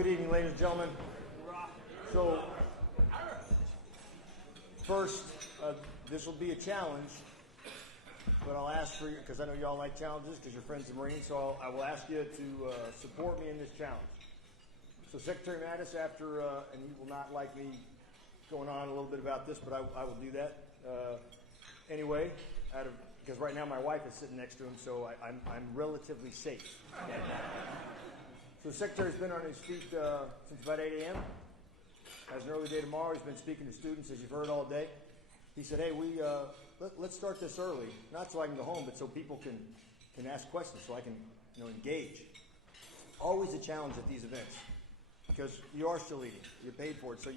Good evening, ladies and gentlemen. So, first, this will be a challenge, but I'll ask for you, because I know y'all like challenges, because you're friends of the Marines, so I will ask you to support me in this challenge. So Secretary Mattis, after, and you will not like me going on a little bit about this, but I will do that. Anyway, because right now my wife is sitting next to him, so I'm relatively safe. So the Secretary's been on his feet since about 8 a.m. Has an early day tomorrow. He's been speaking to students, as you've heard, all day. He said, hey, let's start this early, not so I can go home, but so people can ask questions, so I can engage. Always a challenge at these events, because you are still eating. You're paid for it, so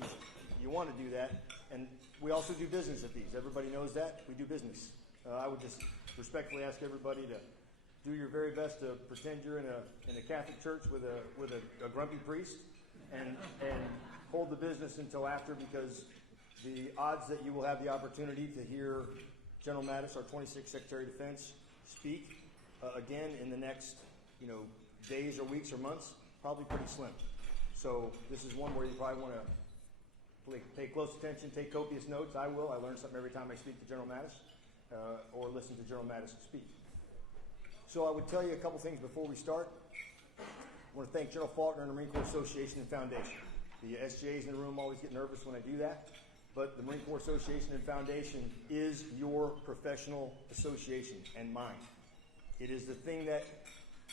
you want to do that. And we also do business at these. Everybody knows that. We do business. I would just respectfully ask everybody to do your very best to pretend you're in a Catholic church with a grumpy priest, and hold the business until after, because the odds that you will have the opportunity to hear General Mattis, our 26th Secretary of Defense, speak again in the next days or weeks or months, probably pretty slim. So this is one where you probably want to pay close attention, take copious notes. I will. I learn something every time I speak to General Mattis or listen to General Mattis speak. So I would tell you a couple things before we start. I want to thank General Faulkner and the Marine Corps Association and Foundation. The SJAs in the room always get nervous when I do that, but the Marine Corps Association and Foundation is your professional association and mine. It is the thing that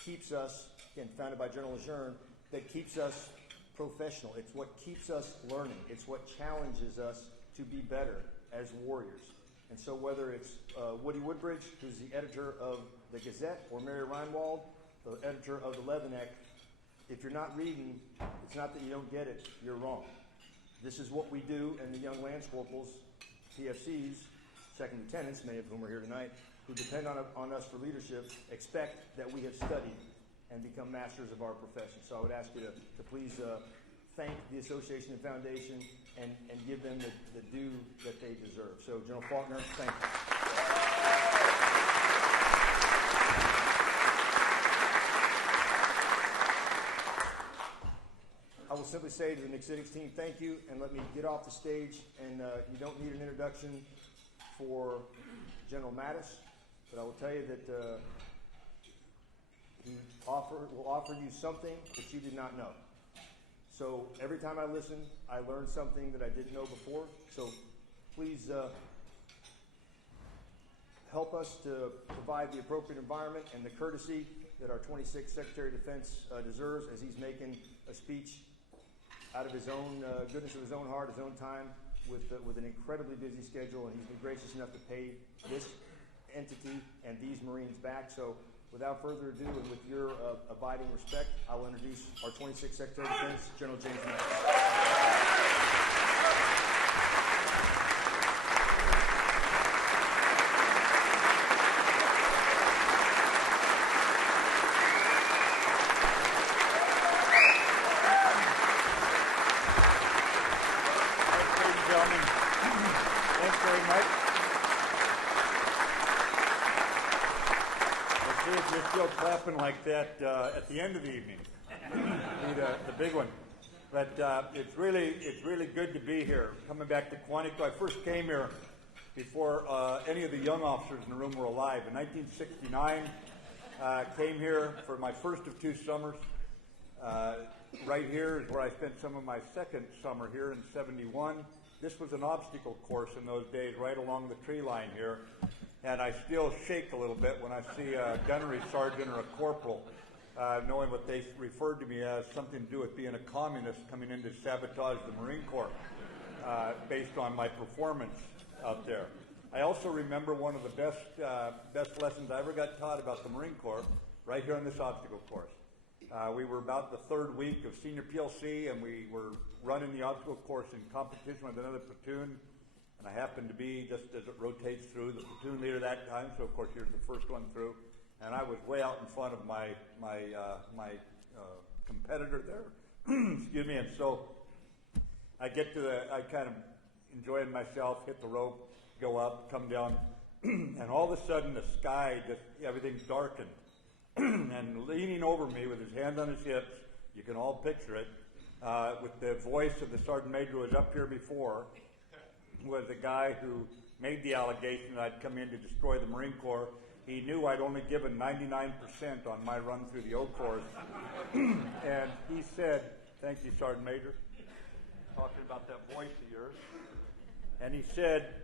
keeps us, again, founded by General Lejeune, that keeps us professional. It's what keeps us learning. It's what challenges us to be better as warriors. And so whether it's Woody Woodbridge, who's the editor of the Gazette, or Mary Reinwald, the editor of the Leatherneck, if you're not reading, it's not that you don't get it, you're wrong. This is what we do, and the young Lance Corporals, PFCs, second lieutenants, many of whom are here tonight, who depend on us for leadership, expect that we have studied and become masters of our profession. So I would ask you to please thank the Association and Foundation and give them the due that they deserve. So General Faulkner, thank you. I will simply say to the Nixidics team, thank you, and let me get off the stage. And you don't need an introduction for General Mattis, but I will tell you that he will offer you something that you did not know. So every time I listen, I learn something that I didn't know before. So please help us to provide the appropriate environment and the courtesy that our 26th Secretary of Defense deserves as he's making a speech out of his own goodness of his own heart, his own time, with an incredibly busy schedule, and he's been gracious enough to pay this entity and these Marines back. So without further ado, and with your abiding respect, I will introduce our 26th Secretary of Defense, General James Mattis. Clapping like that at the end of the evening. Need the big one. But it's really good to be here. Coming back to Quantico, I first came here before any of the young officers in the room were alive. In 1969, came here for my first of 2 summers. Right here is where I spent some of my second summer here in 71. This was an obstacle course in those days, right along the tree line here. And I still shake a little bit when I see a gunnery sergeant or a corporal, knowing what they referred to me as something to do with being a communist coming in to sabotage the Marine Corps, based on my performance out there. I also remember one of the best lessons I ever got taught about the Marine Corps right here on this obstacle course. We were about the 3rd week of senior PLC, and we were running the obstacle course in competition with another platoon. And I happened to be, just as it rotates through, the platoon leader that time, so of course you're the first one through. And I was way out in front of my competitor there, excuse me, and so I kind of enjoying myself, hit the rope, go up, come down, and all of a sudden the sky, everything's darkened. And leaning over me with his hand on his hips, you can all picture it, with the voice of the sergeant major who was up here before, was the guy who made the allegation that I'd come in to destroy the Marine Corps. He knew I'd only given 99% on my run through the Oak course. And he said, thank you, Sergeant Major, talking about that voice of yours. And he said,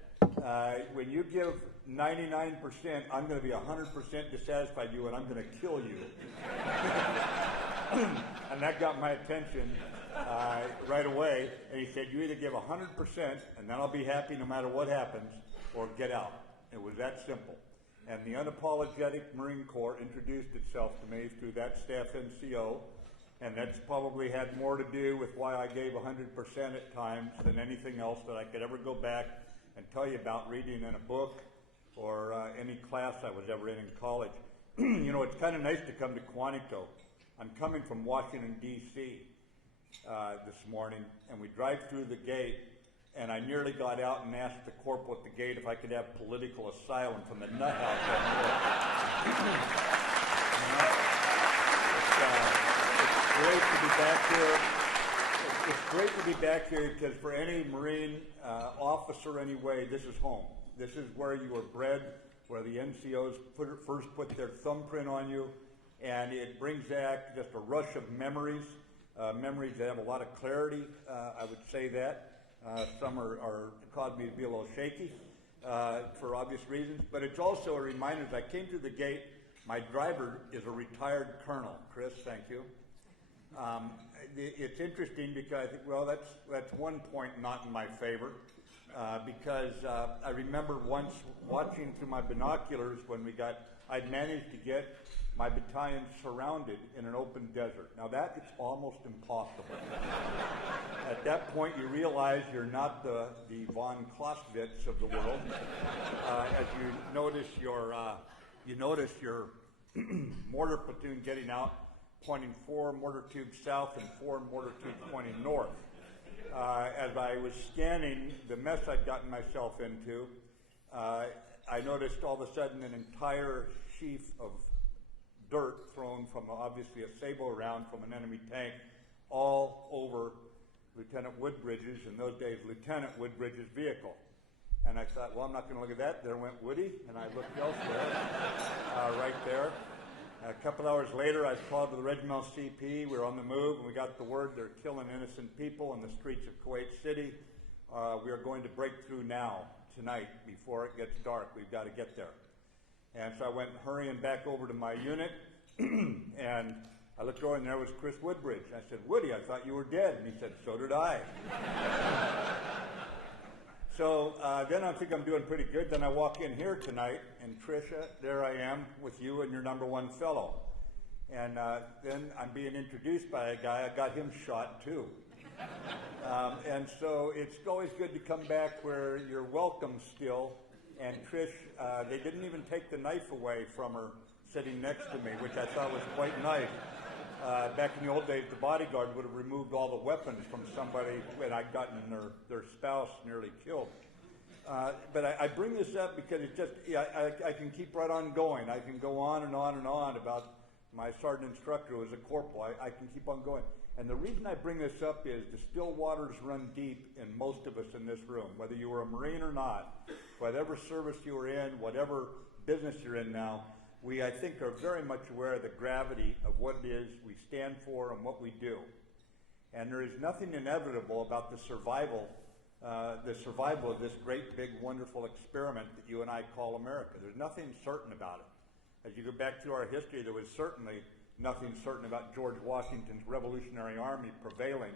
when you give 99%, I'm going to be 100% dissatisfied with you, and I'm going to kill you. And that got my attention right away. And he said, you either give 100%, and then I'll be happy no matter what happens, or get out. It was that simple. And the unapologetic Marine Corps introduced itself to me through that staff NCO, and that's probably had more to do with why I gave 100% at times than anything else that I could ever go back and tell you about reading in a book or any class I was ever in college. You know, it's kind of nice to come to Quantico. I'm coming from Washington, D.C. This morning, and we drive through the gate, and I nearly got out and asked the corporal at the gate if I could have political asylum from the nut house. It's great to be back here. It's great to be back here because for any Marine officer anyway, this is home. This is where you were bred, where the NCOs first put their thumbprint on you, and it brings back just a rush of memories, memories that have a lot of clarity, I would say that. Some are caused me to be a little shaky for obvious reasons, but it's also a reminder as I came through the gate, my driver is a retired colonel. Chris, thank you. It's interesting because I think, well, that's one point not in my favor because I remember once watching through my binoculars when I'd managed to get my battalion surrounded in an open desert. Now that is almost impossible. At that point, you realize you're not the von Clausewitz of the world. As you notice your mortar platoon getting out, pointing 4 mortar tubes south and 4 mortar tubes pointing north. As I was scanning the mess I'd gotten myself into, I noticed all of a sudden an entire sheaf of dirt thrown from obviously a sabot round from an enemy tank all over Lieutenant Woodbridge's, in those days, Lieutenant Woodbridge's vehicle. And I thought, well, I'm not going to look at that. There went Woody, and I looked elsewhere, right there. A couple hours later, I was called to the regimental CP. We were on the move, and we got the word they're killing innocent people in the streets of Kuwait City. We are going to break through now, tonight, before it gets dark. We've got to get there. And so I went hurrying back over to my unit, and I looked over, and there was Chris Woodbridge. I said, Woody, I thought you were dead. And he said, so did I. So then I think I'm doing pretty good. Then I walk in here tonight, and Tricia, there I am with you and your #1 fellow. And then I'm being introduced by a guy. I got him shot, too. And so it's always good to come back where you're welcome still. And Trish, they didn't even take the knife away from her sitting next to me, which I thought was quite nice. Back in the old days, the bodyguard would have removed all the weapons from somebody when I'd gotten their spouse nearly killed. But I bring this up because it's just, I can keep right on going. I can go on and on and on about my sergeant instructor who was a corporal. I can keep on going. And the reason I bring this up is the still waters run deep in most of us in this room, whether you were a Marine or not, whatever service you were in, whatever business you're in now. We, I think, are very much aware of the gravity of what it is we stand for and what we do. And there is nothing inevitable about the survival of this great, big, wonderful experiment that you and I call America. There's nothing certain about it. As you go back through our history, there was certainly nothing certain about George Washington's Revolutionary Army prevailing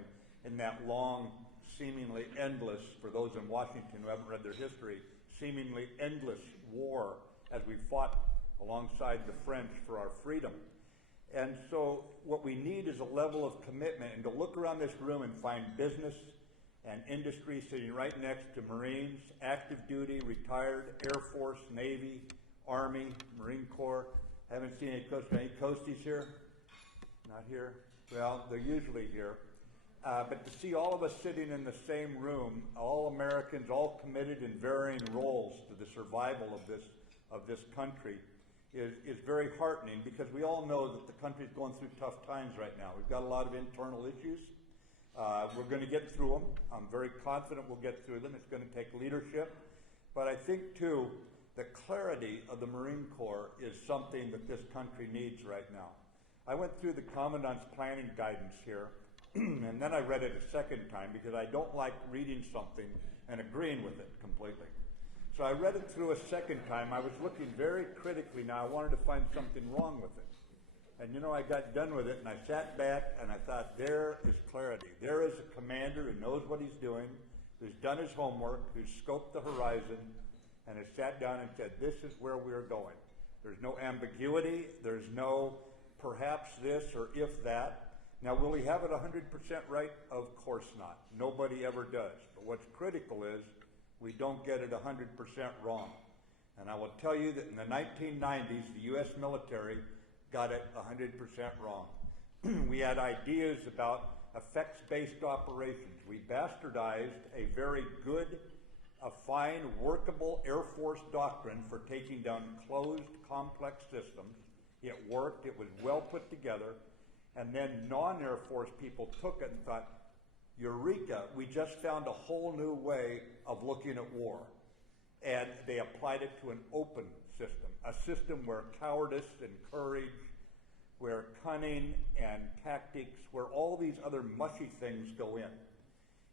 in that long, seemingly endless, for those in Washington who haven't read their history, seemingly endless war as we fought alongside the French for our freedom. And so what we need is a level of commitment, and to look around this room and find business and industry sitting right next to Marines, active duty, retired, Air Force, Navy, Army, Marine Corps. I haven't seen any Coasties here? Not here? Well, they're usually here. But to see all of us sitting in the same room, all Americans, all committed in varying roles to the survival of this country, is very heartening, because we all know that the country is going through tough times right now. We've got a lot of internal issues. We're going to get through them. I'm very confident we'll get through them. It's going to take leadership. But I think, too, the clarity of the Marine Corps is something that this country needs right now. I went through the Commandant's planning guidance here, and then I read it a second time because I don't like reading something and agreeing with it completely. So I read it through a second time. I was looking very critically now. I wanted to find something wrong with it. And you know, I got done with it, and I sat back, and I thought, there is clarity. There is a commander who knows what he's doing, who's done his homework, who's scoped the horizon, and has sat down and said, this is where we're going. There's no ambiguity. There's no perhaps this or if that. Now, will he have it 100% right? Of course not. Nobody ever does. But what's critical is we don't get it 100% wrong. And I will tell you that in the 1990s, the U.S. military got it 100% wrong. We had ideas about effects-based operations. We bastardized a very good, a fine, workable Air Force doctrine for taking down closed, complex systems. It worked. It was well put together. And then non-Air Force people took it and thought, Eureka, we just found a whole new way of looking at war. And they applied it to an open system, a system where cowardice and courage, where cunning and tactics, where all these other mushy things go in.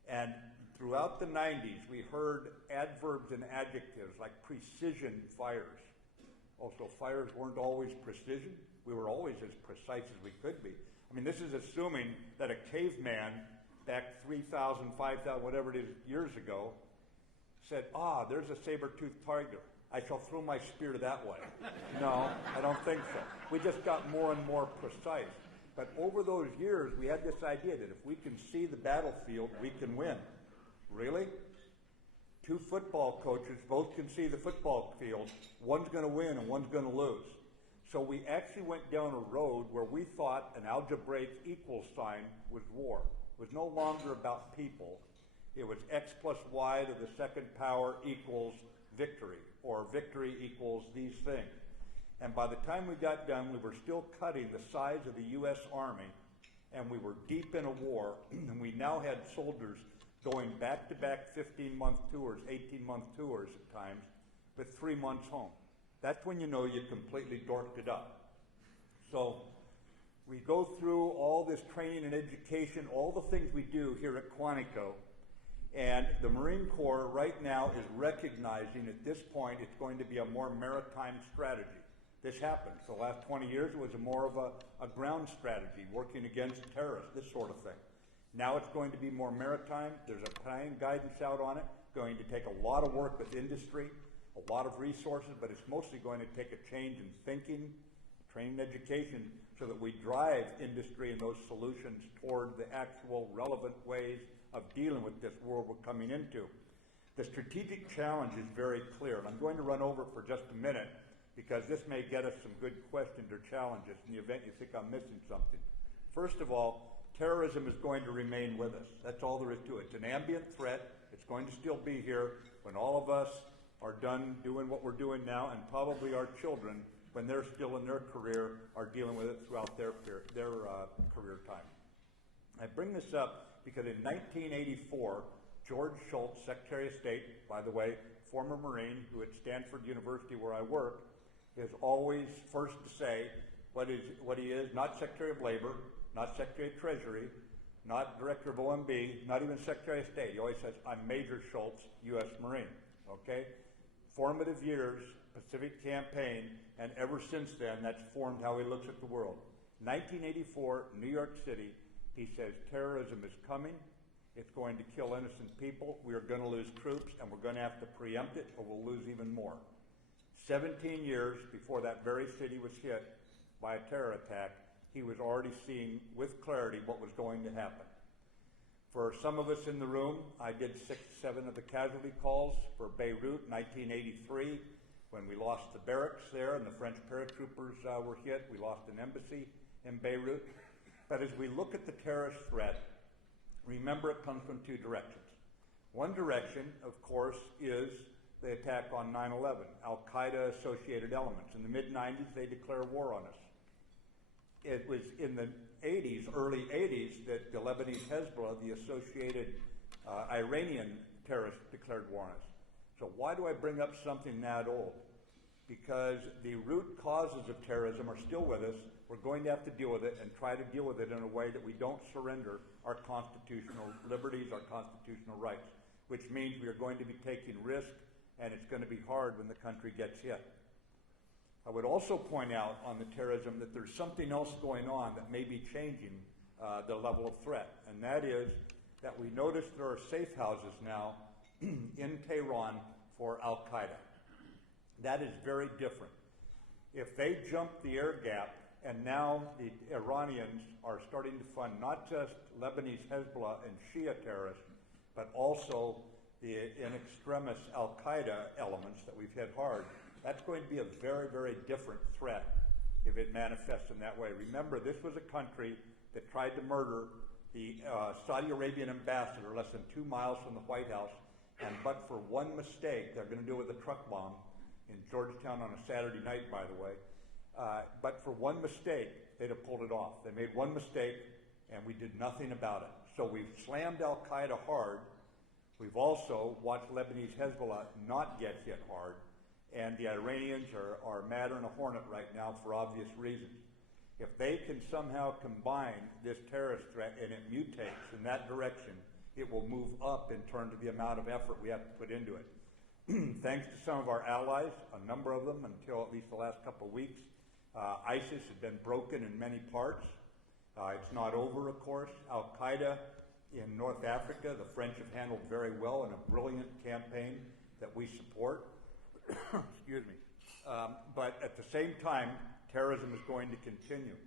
And throughout the 90s, we heard adverbs and adjectives like precision fires. Also, fires weren't always precision. We were always as precise as we could be. I mean, this is assuming that a caveman back 3,000, 5,000, whatever it is, years ago, said, there's a saber-toothed tiger. I shall throw my spear that way. No, I don't think so. We just got more and more precise. But over those years, we had this idea that if we can see the battlefield, we can win. Really? Two football coaches both can see the football field. One's going to win and one's going to lose. So we actually went down a road where we thought an algebraic equal sign was war. It was no longer about people. It was x plus y to the second power equals victory, or victory equals these things. And by the time we got done, we were still cutting the size of the U.S. Army, and we were deep in a war, and we now had soldiers going back-to-back 15-month tours, 18-month tours at times, with 3 months home. That's when you know you completely dorked it up. So we go through all this training and education, all the things we do here at Quantico, and the Marine Corps right now is recognizing at this point it's going to be a more maritime strategy. This happened. For the last 20 years, it was more of a ground strategy, working against terrorists, this sort of thing. Now it's going to be more maritime. There's a planning guidance out on it, going to take a lot of work with industry, a lot of resources, but it's mostly going to take a change in thinking, training, education, so that we drive industry and those solutions toward the actual relevant ways of dealing with this world we're coming into. The strategic challenge is very clear, and I'm going to run over for just a minute because this may get us some good questions or challenges in the event you think I'm missing something. First of all, terrorism is going to remain with us. That's all there is to it. It's an ambient threat. It's going to still be here when all of us are done doing what we're doing now, and probably our children, when they're still in their career, are dealing with it throughout their career time. I bring this up because in 1984, George Shultz, Secretary of State, by the way, former Marine, who at Stanford University where I work, is always first to say what he is, not Secretary of Labor, not Secretary of Treasury, not Director of OMB, not even Secretary of State. He always says, I'm Major Shultz, U.S. Marine, okay? Formative years, Pacific Campaign, and ever since then, that's formed how he looks at the world. 1984, New York City, he says, terrorism is coming. It's going to kill innocent people. We are going to lose troops, and we're going to have to preempt it, or we'll lose even more. 17 years before that very city was hit by a terror attack, he was already seeing with clarity what was going to happen. For some of us in the room, I did 6, 7 of the casualty calls for Beirut, 1983, when we lost the barracks there and the French paratroopers were hit. We lost an embassy in Beirut. But as we look at the terrorist threat, remember it comes from 2 directions. One direction, of course, is the attack on 9/11, Al-Qaeda-associated elements. In the mid-90s, they declare war on us. It was in the 80s, early 80s, that the Lebanese Hezbollah, the associated Iranian terrorists, declared war on us. So why do I bring up something that old? Because the root causes of terrorism are still with us. We're going to have to deal with it and try to deal with it in a way that we don't surrender our constitutional liberties, our constitutional rights, which means we are going to be taking risk, and it's going to be hard when the country gets hit. I would also point out on the terrorism that there's something else going on that may be changing the level of threat, and that is that we notice there are safe houses now in Tehran for Al-Qaeda. That is very different. If they jump the air gap, and now the Iranians are starting to fund not just Lebanese Hezbollah and Shia terrorists, but also the in extremis Al-Qaeda elements that we've hit hard, that's going to be a very, very different threat if it manifests in that way. Remember, this was a country that tried to murder the Saudi Arabian ambassador less than 2 miles from the White House, and but for one mistake, they're going to do it with a truck bomb in Georgetown on a Saturday night, by the way. But for one mistake, they'd have pulled it off. They made one mistake, and we did nothing about it. So we've slammed Al-Qaeda hard. We've also watched Lebanese Hezbollah not get hit hard, and the Iranians are madder than a hornet right now for obvious reasons. If they can somehow combine this terrorist threat and it mutates in that direction, it will move up in terms of the amount of effort we have to put into it. Thanks to some of our allies, a number of them until at least the last couple of weeks, ISIS has been broken in many parts. It's not over, of course. Al-Qaeda in North Africa, the French have handled very well in a brilliant campaign that we support. Excuse me. But at the same time, terrorism is going to continue.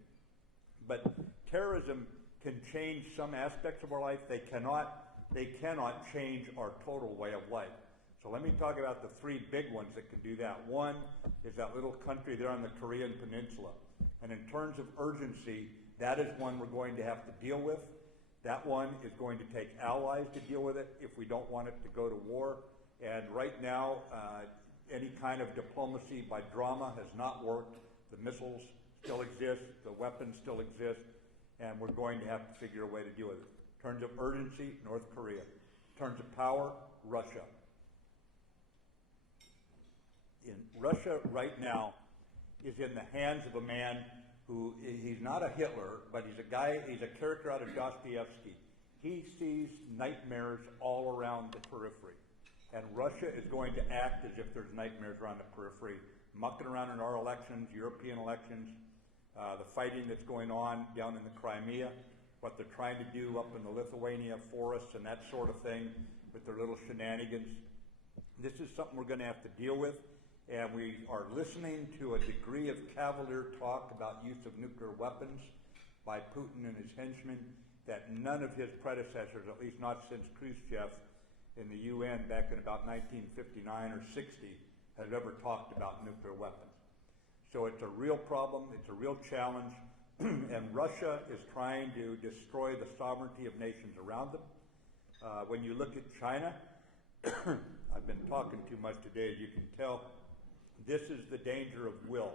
But terrorism can change some aspects of our life. They cannot change our total way of life. So let me talk about the 3 big ones that can do that. One is that little country there on the Korean Peninsula. And in terms of urgency, that is one we're going to have to deal with. That one is going to take allies to deal with it if we don't want it to go to war. And right now, any kind of diplomacy by drama has not worked. The missiles still exist, the weapons still exist, and we're going to have to figure a way to deal with it. In terms of urgency, North Korea. In terms of power, Russia. Russia right now is in the hands of a man who, he's not a Hitler, but he's a character out of Dostoevsky. He sees nightmares all around the periphery. And Russia is going to act as if there's nightmares around the periphery, mucking around in our elections, European elections, the fighting that's going on down in the Crimea, what they're trying to do up in the Lithuania forests and that sort of thing with their little shenanigans. This is something we're going to have to deal with. And we are listening to a degree of cavalier talk about use of nuclear weapons by Putin and his henchmen that none of his predecessors, at least not since Khrushchev in the UN back in about 1959 or 60, has ever talked about nuclear weapons. So it's a real problem, it's a real challenge, and Russia is trying to destroy the sovereignty of nations around them. When you look at China, I've been talking too much today, as you can tell. This is the danger of will.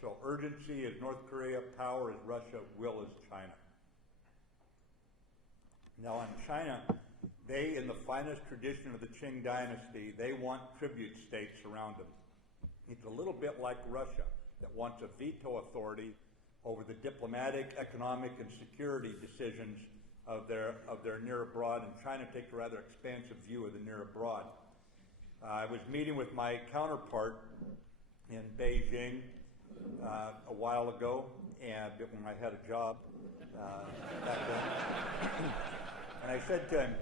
So urgency is North Korea, power is Russia, will is China. Now on China, they, in the finest tradition of the Qing dynasty, they want tribute states around them. It's a little bit like Russia, that wants a veto authority over the diplomatic, economic, and security decisions of their near abroad, and China takes a rather expansive view of the near abroad. I was meeting with my counterpart in Beijing a while ago, and when I had a job back then. And I said to him,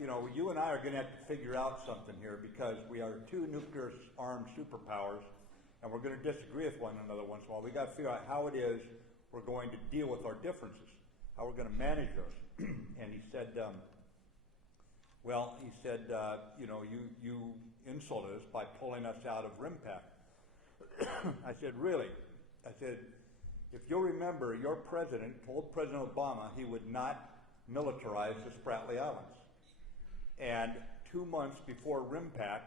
you know, you and I are going to have to figure out something here because we are 2 nuclear-armed superpowers, and we're going to disagree with one another once in a while. We've got to figure out how it is we're going to deal with our differences, how we're going to manage those. And he said, well, he said, you know, you insulted us by pulling us out of RIMPAC. I said, really? I said, if you'll remember, your president told President Obama he would not militarize the Spratly Islands. And 2 months before RIMPAC,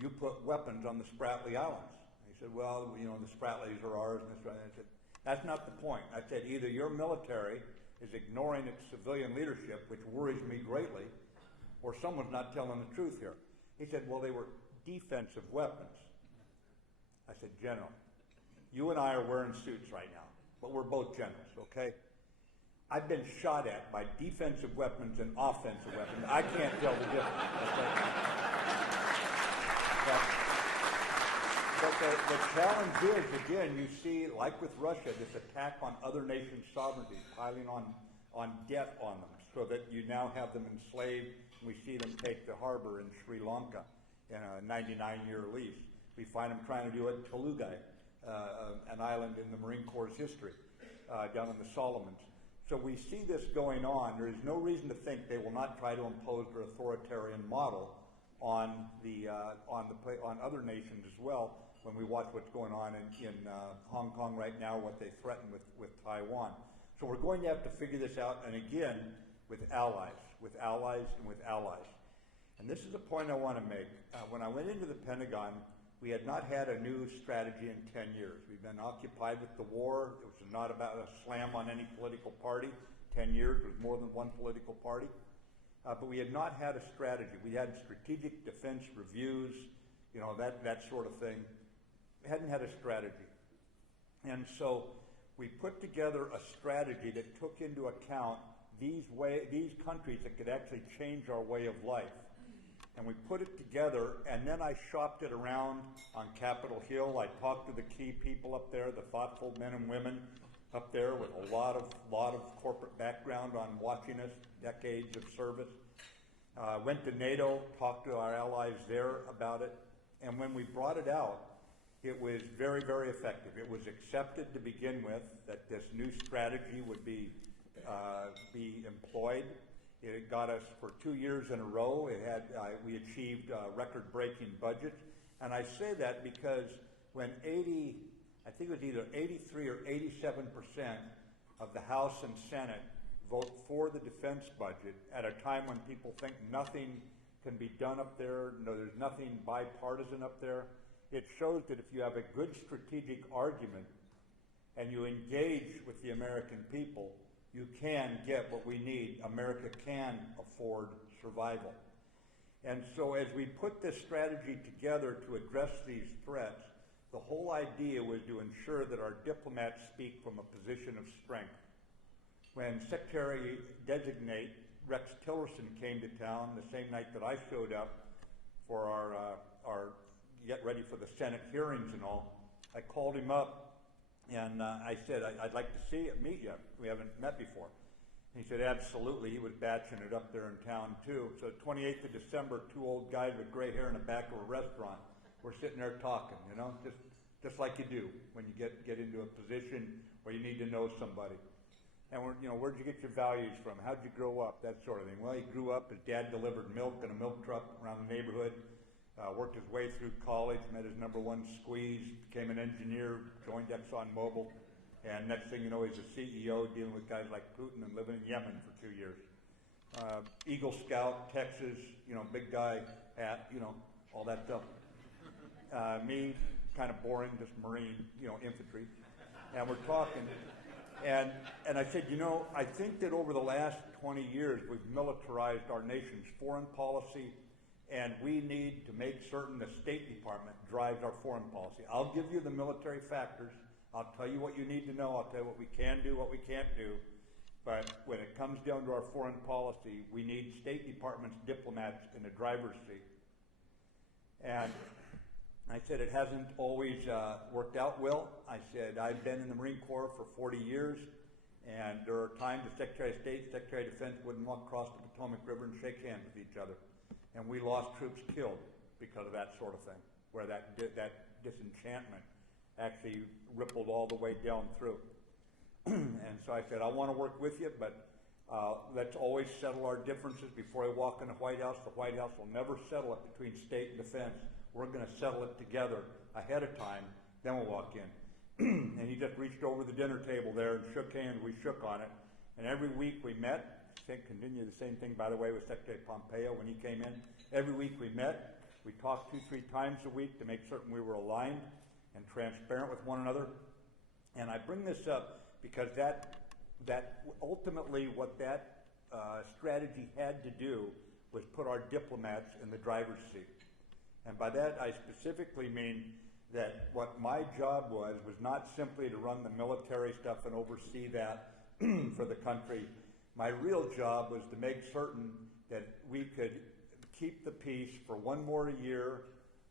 you put weapons on the Spratly Islands. He said, well, you know, the Spratlys are ours. And this, and I said, That's not the point. I said either your military is ignoring its civilian leadership, which worries me greatly, or someone's not telling the truth here. He said, well, they were defensive weapons. I said, General, you and I are wearing suits right now, but we're both generals, okay? I've been shot at by defensive weapons and offensive weapons. I can't tell the difference. Okay? But the challenge is, again, you see, like with Russia, this attack on other nations' sovereignty, piling on debt on them, so that you now have them enslaved. We see them take the harbor in Sri Lanka in a 99-year lease. We find them trying to do it in Telugai, an island in the Marine Corps' history, down in the Solomons. So we see this going on. There is no reason to think they will not try to impose their authoritarian model on other nations as well. When we watch what's going on in Hong Kong right now, what they threaten with Taiwan. So we're going to have to figure this out, and again, with allies. And this is a point I want to make. When I went into the Pentagon, we had not had a new strategy in 10 years. We've been occupied with the war. It was not about a slam on any political party. 10 years was more than one political party. But we had not had a strategy. We had strategic defense reviews, that sort of thing. We hadn't had a strategy. And so we put together a strategy that took into account these countries that could actually change our way of life. And we put it together, and then I shopped it around on Capitol Hill. I talked to the key people up there, the thoughtful men and women up there with a lot of corporate background on watching us, decades of service. Went to NATO, talked to our allies there about it, and when we brought it out, it was very, very effective. It was accepted to begin with that this new strategy would be employed. It got us for 2 years in a row. We achieved record-breaking budgets, and I say that because when I think it was either 83 or 87% of the House and Senate vote for the defense budget at a time when people think nothing can be done up there, there's nothing bipartisan up there. It shows that if you have a good strategic argument and you engage with the American people, you can get what we need. America can afford survival. And so as we put this strategy together to address these threats, the whole idea was to ensure that our diplomats speak from a position of strength. When Secretary-designate Rex Tillerson came to town the same night that I showed up for our get ready for the Senate hearings and all, I called him up and I said, I'd like to meet you. We haven't met before. And he said, absolutely. He was batching it up there in town too. So 28th of December, 2 old guys with gray hair in the back of a restaurant. We're sitting there talking, just like you do when you get into a position where you need to know somebody. And where'd you get your values from? How'd you grow up? That sort of thing. Well, he grew up, his dad delivered milk in a milk truck around the neighborhood. Worked his way through college, met his number one squeeze, became an engineer, joined ExxonMobil, and next thing you know, he's a CEO dealing with guys like Putin and living in Yemen for 2 years. Eagle Scout, Texas, big guy hat, all that stuff. Me, kind of boring, just Marine, infantry. And we're talking, and I said, I think that over the last 20 years, we've militarized our nation's foreign policy, and we need to make certain the State Department drives our foreign policy. I'll give you the military factors. I'll tell you what you need to know. I'll tell you what we can do, what we can't do. But when it comes down to our foreign policy, we need State Department's diplomats in the driver's seat. And I said, it hasn't always worked out well. I said, I've been in the Marine Corps for 40 years, and there are times the Secretary of State, Secretary of Defense wouldn't walk across the Potomac River and shake hands with each other. And we lost troops killed because of that sort of thing, where that disenchantment actually rippled all the way down through. And so I said, I want to work with you, but let's always settle our differences before I walk in the White House. The White House will never settle it between state and defense. We're going to settle it together ahead of time, then we'll walk in. And he just reached over the dinner table there and shook hands. We shook on it. And every week we met. Continue the same thing, by the way, with Secretary Pompeo when he came in. Every week we met. We talked 2-3 times a week to make certain we were aligned and transparent with one another. And I bring this up because that ultimately what that strategy had to do was put our diplomats in the driver's seat. And by that I specifically mean that what my job was not simply to run the military stuff and oversee that for the country. My real job was to make certain that we could keep the peace for one more year,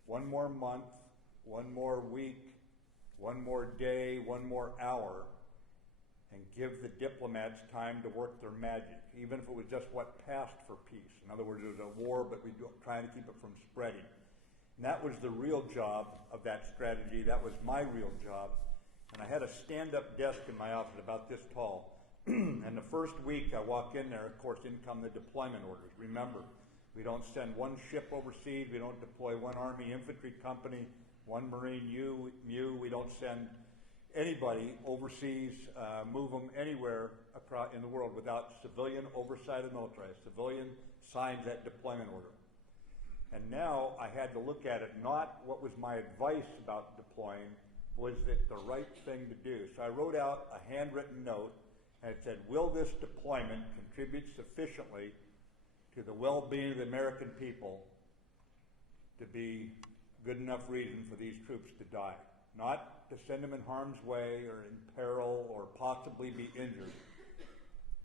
one more month, one more week, one more day, one more hour, and give the diplomats time to work their magic, even if it was just what passed for peace. In other words, it was a war, but we were trying to keep it from spreading. And that was the real job of that strategy. That was my real job. And I had a stand-up desk in my office about this tall. And the first week I walk in there, of course, in come the deployment orders. Remember, we don't send one ship overseas. We don't deploy one Army infantry company, one Marine MEU. We don't send anybody overseas, move them anywhere across in the world without civilian oversight of the military. A civilian signs that deployment order. And now I had to look at it, not what was my advice about deploying, was it the right thing to do? So I wrote out a handwritten note, and it said, will this deployment contribute sufficiently to the well-being of the American people to be good enough reason for these troops to die? Not to send them in harm's way or in peril or possibly be injured.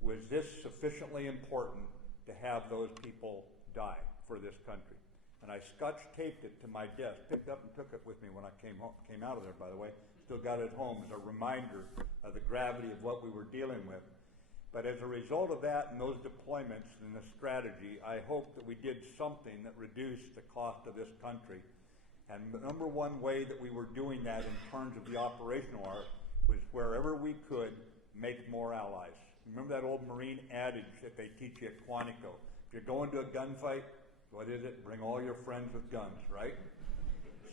Was this sufficiently important to have those people die for this country? And I scotch taped it to my desk, picked up and took it with me when I came out of there, by the way. Still got it at home as a reminder of the gravity of what we were dealing with. But as a result of that and those deployments and the strategy, I hope that we did something that reduced the cost of this country. And the number one way that we were doing that in terms of the operational art was wherever we could, make more allies. Remember that old Marine adage that they teach you at Quantico? If you're going to a gunfight, what is it? Bring all your friends with guns, right?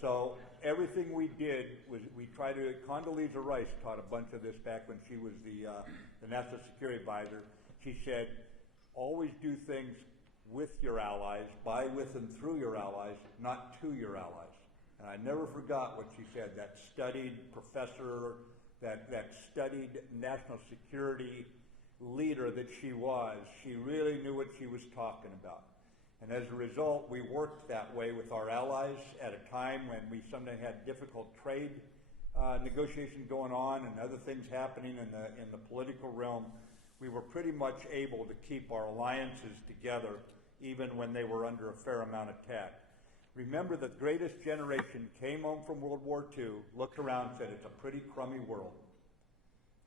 So everything we did was we tried to, Condoleezza Rice taught a bunch of this back when she was the National Security Advisor. She said, always do things with your allies, by, with, and through your allies, not to your allies. And I never forgot what she said, that studied professor, that studied national security leader that she was. She really knew what she was talking about. And as a result, we worked that way with our allies at a time when we sometimes had difficult trade negotiations going on and other things happening in the political realm. We were pretty much able to keep our alliances together even when they were under a fair amount of attack. Remember, the greatest generation came home from World War II, looked around and said, it's a pretty crummy world.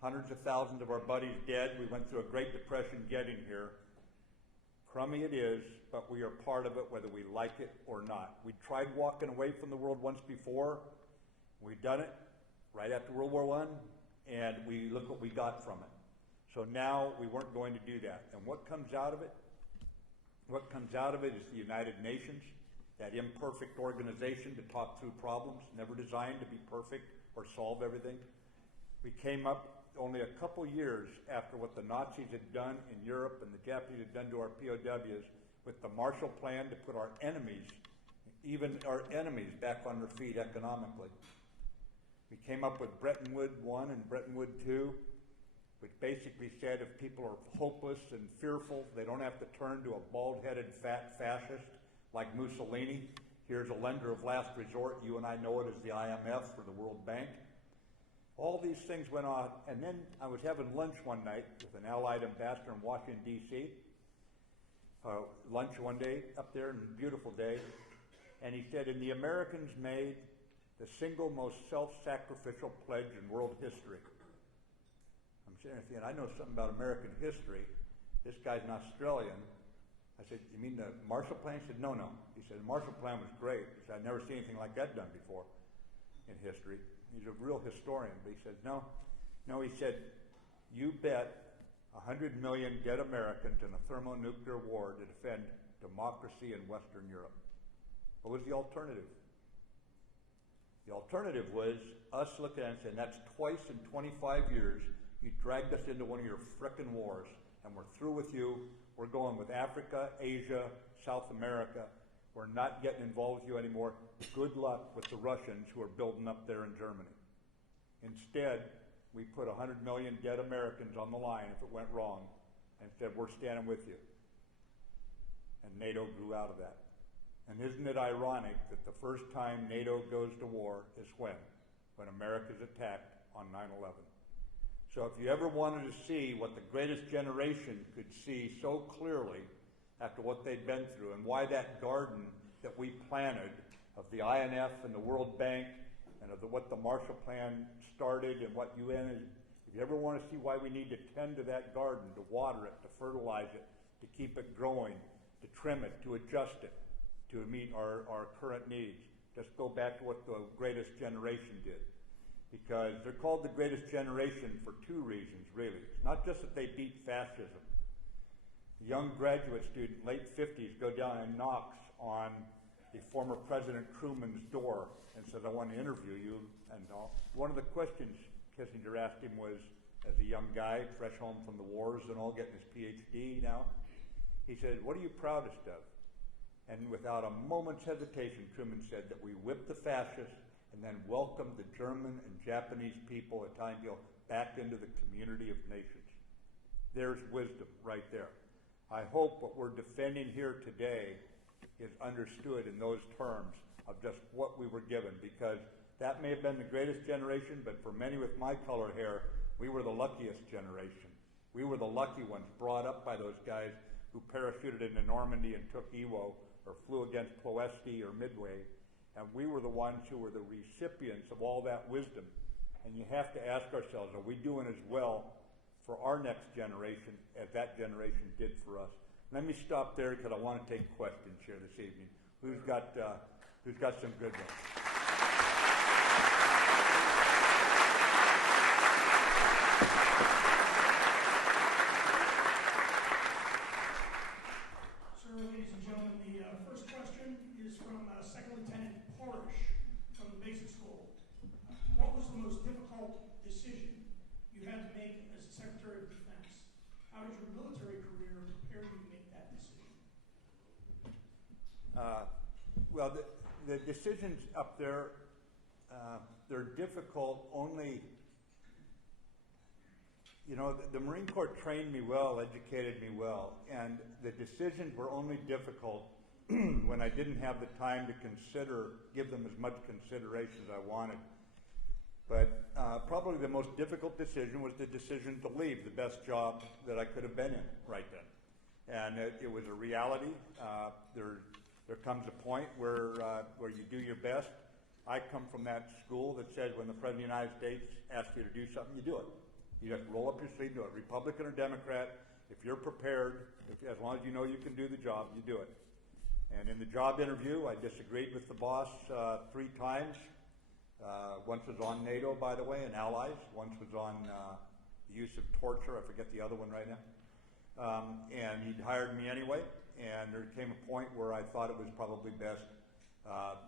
Hundreds of thousands of our buddies dead. We went through a Great Depression getting here. Crummy it is, but we are part of it whether we like it or not. We tried walking away from the world once before. We've done it right after World War I, and we look what we got from it. So now we weren't going to do that. And what comes out of it? What comes out of it is the United Nations, that imperfect organization to talk through problems, never designed to be perfect or solve everything. We came up only a couple years after what the Nazis had done in Europe and the Japanese had done to our POWs with the Marshall Plan to put our enemies, even our enemies, back on their feet economically. We came up with Bretton Woods I and Bretton Woods II, which basically said if people are hopeless and fearful, they don't have to turn to a bald-headed fat fascist like Mussolini. Here's a lender of last resort. You and I know it as the IMF or the World Bank. All these things went on, and then I was having lunch one night with an Allied ambassador in Washington, D.C. Lunch one day up there, and a beautiful day, and he said, and the Americans made the single most self-sacrificial pledge in world history. I'm sitting there thinking, I know something about American history. This guy's an Australian. I said, you mean the Marshall Plan? He said, no. He said, the Marshall Plan was great. He said, I'd never seen anything like that done before in history. He's a real historian, but he said, no, he said, you bet 100 million dead Americans in a thermonuclear war to defend democracy in Western Europe. What was the alternative? The alternative was us looking at it and saying, that's twice in 25 years you dragged us into one of your frickin' wars, and we're through with you. We're going with Africa, Asia, South America. We're not getting involved with you anymore. Good luck with the Russians who are building up there in Germany. Instead, we put 100 million dead Americans on the line if it went wrong and said, we're standing with you. And NATO grew out of that. And isn't it ironic that the first time NATO goes to war is when America's attacked on 9/11. So if you ever wanted to see what the greatest generation could see so clearly after what they'd been through, and why that garden that we planted of the INF and the World Bank and of what the Marshall Plan started and what UN is, if you ever want to see why we need to tend to that garden, to water it, to fertilize it, to keep it growing, to trim it, to adjust it, to meet our current needs, just go back to what the greatest generation did. Because they're called the greatest generation for two reasons, really. It's not just that they beat fascism. A young graduate student, late 50s, go down and knocks on the former President Truman's door and says, I want to interview you. And one of the questions Kissinger asked him was, as a young guy, fresh home from the wars and all, getting his PhD now, he said, what are you proudest of? And without a moment's hesitation, Truman said that we whipped the fascists and then welcomed the German and Japanese people, Italian people, back into the community of nations. There's wisdom right there. I hope what we're defending here today is understood in those terms of just what we were given, because that may have been the greatest generation, but for many with my color hair, we were the luckiest generation. We were the lucky ones brought up by those guys who parachuted into Normandy and took Iwo, or flew against Ploesti or Midway, and we were the ones who were the recipients of all that wisdom. And you have to ask ourselves, are we doing as well for our next generation as that generation did for us? Let me stop there because I want to take questions here this evening. Who's got some good ones? Sir, ladies and gentlemen, the first question is from Second Lieutenant Parrish from the basic school. What was the most difficult decision you had to make as Secretary of Defense? How did your military career prepare you to make that decision? Well, the decisions up there, they're difficult only, you know, the Marine Corps trained me well, educated me well, and the decisions were only difficult when I didn't have the time to give them as much consideration as I wanted. But probably the most difficult decision was the decision to leave the best job that I could have been in right then. And it was a reality. There comes a point where you do your best. I come from that school that says when the President of the United States asks you to do something, you do it. You just roll up your sleeve and do it. Republican or Democrat, if you're prepared, as long as you know you can do the job, you do it. And in the job interview, I disagreed with the boss 3 times. Once was on NATO, by the way, and allies. Once was on the use of torture. I forget the other one right now. And he'd hired me anyway. And there came a point where I thought it was probably best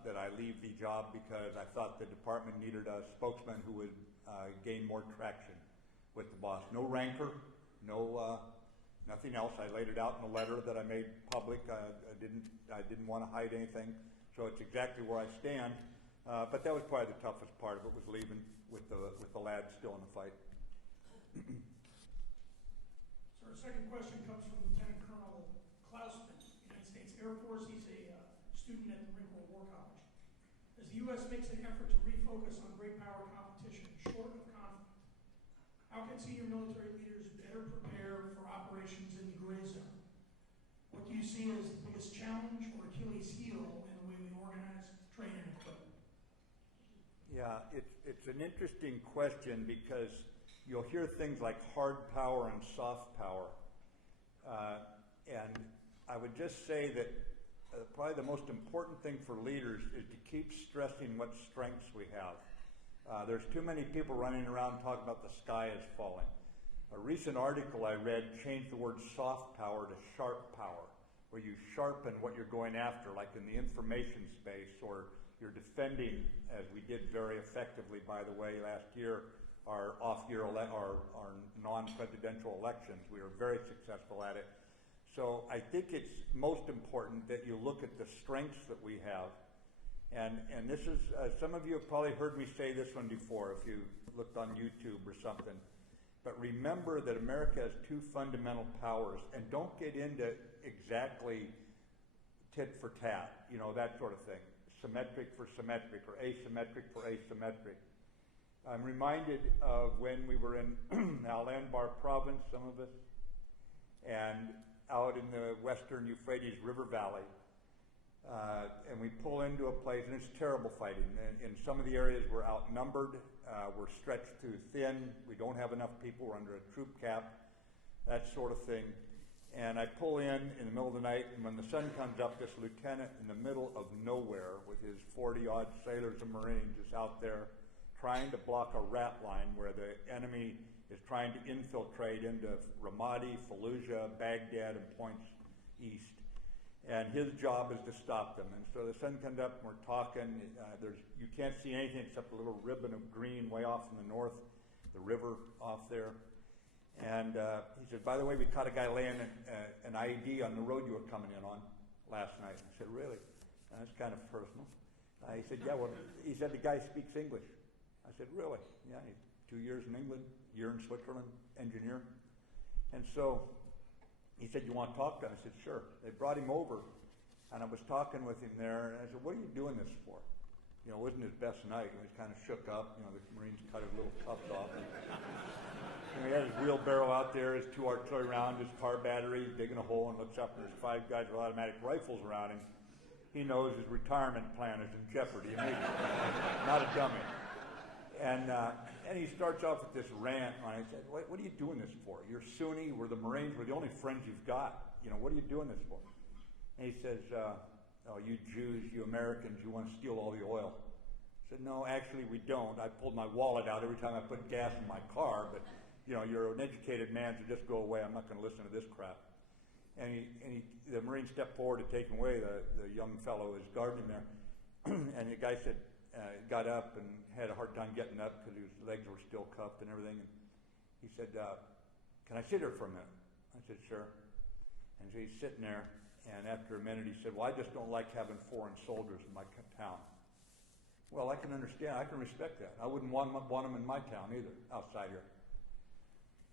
that I leave the job because I thought the department needed a spokesman who would gain more traction with the boss. No rancor, nothing else. I laid it out in a letter that I made public. I didn't want to hide anything. So it's exactly where I stand. But that was probably the toughest part of it, was leaving with the lads still in the fight. So our second question comes from Lieutenant Colonel Klausman, United States Air Force. He's a student at the Marine Corps War College. As the U.S. makes an effort to refocus on great power competition short of conflict, how can senior military leaders better prepare for operations in the gray zone? What do you see as the biggest challenge or Achilles heel in the way we organize, train, and equip? Yeah, it's an interesting question because you'll hear things like hard power and soft power. And I would just say that probably the most important thing for leaders is to keep stressing what strengths we have. There's too many people running around talking about the sky is falling. A recent article I read changed the word soft power to sharp power, where you sharpen what you're going after, like in the information space, or you're defending, as we did very effectively, by the way, last year, our off-year, our non-presidential elections. We were very successful at it. So I think it's most important that you look at the strengths that we have. And this is, some of you have probably heard me say this one before. If you looked on YouTube or something. But remember that America has two fundamental powers, and don't get into exactly tit for tat, that sort of thing. Symmetric for symmetric or asymmetric for asymmetric. I'm reminded of when we were in Al-Anbar province, some of us, and out in the western Euphrates River Valley. And we pull into a place, and it's terrible fighting. In some of the areas, we're outnumbered. We're stretched too thin. We don't have enough people. We're under a troop cap, that sort of thing. And I pull in the middle of the night, and when the sun comes up, this lieutenant in the middle of nowhere with his 40-odd sailors and Marines is out there trying to block a rat line where the enemy is trying to infiltrate into Ramadi, Fallujah, Baghdad, and points east. And his job is to stop them. And so the sun comes up, and we're talking. You can't see anything except a little ribbon of green way off in the north, the river off there. And he said, by the way, we caught a guy laying an IED on the road you were coming in on last night. I said, really? That's kind of personal. He said, yeah, well, he said, the guy speaks English. I said, really? Yeah, he's 2 years in England, year in Switzerland, engineer. And so he said, you want to talk to him? I said, sure. They brought him over, and I was talking with him there, and I said, what are you doing this for? It wasn't his best night. He was kind of shook up. The Marines cut his little cuffs off. And he had his wheelbarrow out there, his 2 artillery rounds, his car battery, digging a hole, and looks up, and there's 5 guys with automatic rifles around him. He knows his retirement plan is in jeopardy. Not a dummy. And he starts off with this rant, and I said, what are you doing this for? You're Sunni, we're the Marines, we're the only friends you've got. What are you doing this for? And he says, oh, you Jews, you Americans, you want to steal all the oil. I said, no, actually we don't. I pulled my wallet out every time I put gas in my car, but you're an educated man, so just go away. I'm not going to listen to this crap. And the Marine stepped forward to take him away, the young fellow who was guarding him there. And the guy said, got up and had a hard time getting up because his legs were still cuffed and everything. And he said, can I sit here for a minute? I said, sure. And so he's sitting there, and after a minute he said, well, I just don't like having foreign soldiers in my town. Well, I can understand. I can respect that. I wouldn't want them in my town either, outside here.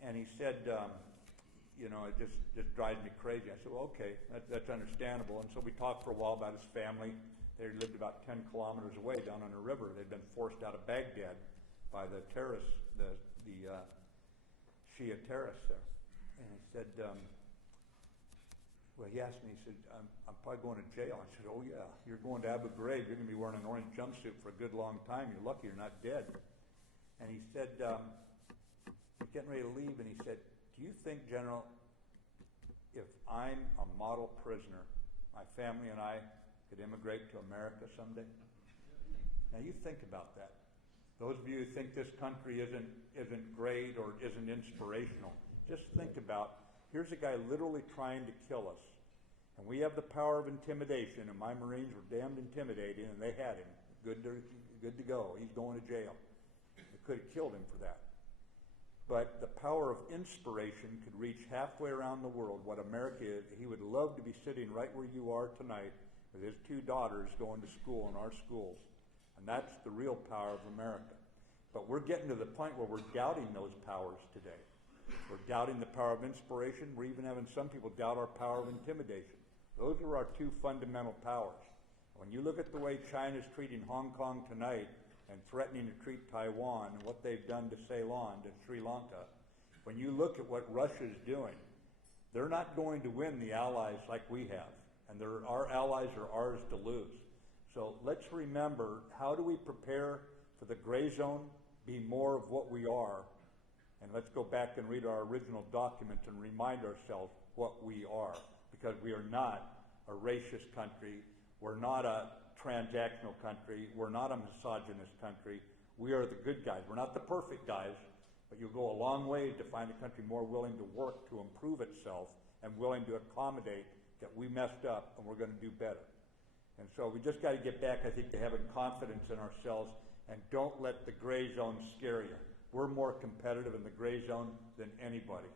And he said, it just drives me crazy. I said, well, okay, that's understandable. And so we talked for a while about his family. They lived about 10 kilometers away down on the river. They'd been forced out of Baghdad by the terrorists, the Shia terrorists there. And he said, well, he asked me, he said, I'm probably going to jail. I said, oh, yeah, you're going to Abu Ghraib. You're going to be wearing an orange jumpsuit for a good long time. You're lucky you're not dead. And he said, he's getting ready to leave, and he said, do you think, General, if I'm a model prisoner, my family and I could immigrate to America someday? Now you think about that. Those of you who think this country isn't great or isn't inspirational, just think about, here's a guy literally trying to kill us. And we have the power of intimidation, and my Marines were damned intimidating, and they had him. Good to go. He's going to jail. They could have killed him for that. But the power of inspiration could reach halfway around the world, what America is. He would love to be sitting right where you are tonight with his 2 daughters going to school in our schools. And that's the real power of America. But we're getting to the point where we're doubting those powers today. We're doubting the power of inspiration. We're even having some people doubt our power of intimidation. Those are our 2 fundamental powers. When you look at the way China's treating Hong Kong tonight and threatening to treat Taiwan and what they've done to Ceylon, to Sri Lanka, when you look at what Russia's doing, they're not going to win the allies like we have. And our allies are ours to lose. So let's remember, how do we prepare for the gray zone, be more of what we are? And let's go back and read our original document and remind ourselves what we are. Because we are not a racist country. We're not a transactional country. We're not a misogynist country. We are the good guys. We're not the perfect guys, but you'll go a long way to find a country more willing to work to improve itself and willing to accommodate that we messed up and we're going to do better. And so we just got to get back, I think, to having confidence in ourselves, and don't let the gray zone scare you. We're more competitive in the gray zone than anybody.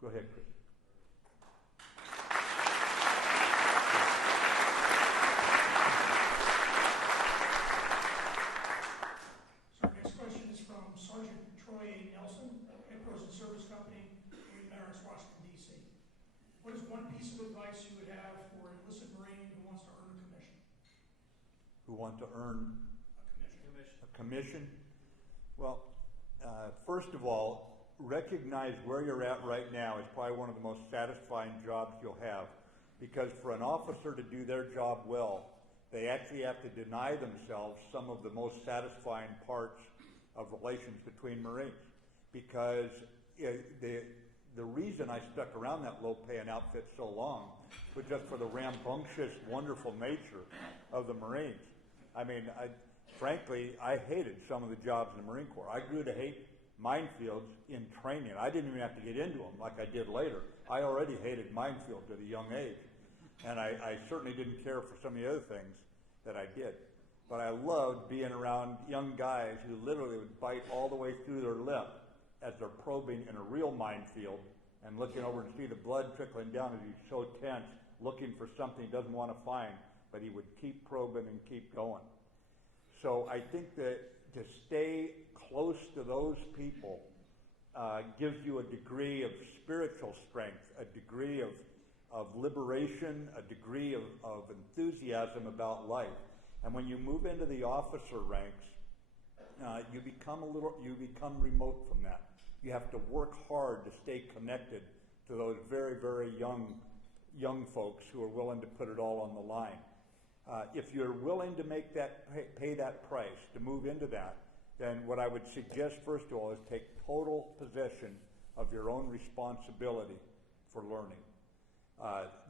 Go ahead, Chris. So our next question is from piece of advice you would have for an enlisted Marine who wants to earn a commission? Who want to earn a commission? Well, first of all, recognize where you're at right now is probably one of the most satisfying jobs you'll have, because for an officer to do their job well, they actually have to deny themselves some of the most satisfying parts of relations between Marines, because the reason I stuck around that low-paying outfit so long was just for the rambunctious, wonderful nature of the Marines. I mean, frankly, I hated some of the jobs in the Marine Corps. I grew to hate minefields in training. I didn't even have to get into them like I did later. I already hated minefields at a young age. And I certainly didn't care for some of the other things that I did. But I loved being around young guys who literally would bite all the way through their lip as they're probing in a real minefield and looking over and see the blood trickling down as he's so tense, looking for something he doesn't want to find, but he would keep probing and keep going. So I think that to stay close to those people gives you a degree of spiritual strength, a degree of liberation, a degree of enthusiasm about life. And when you move into the officer ranks, you become remote from that. You have to work hard to stay connected to those very, very young folks who are willing to put it all on the line. If you're willing to pay that price to move into that, then what I would suggest first of all is take total possession of your own responsibility for learning.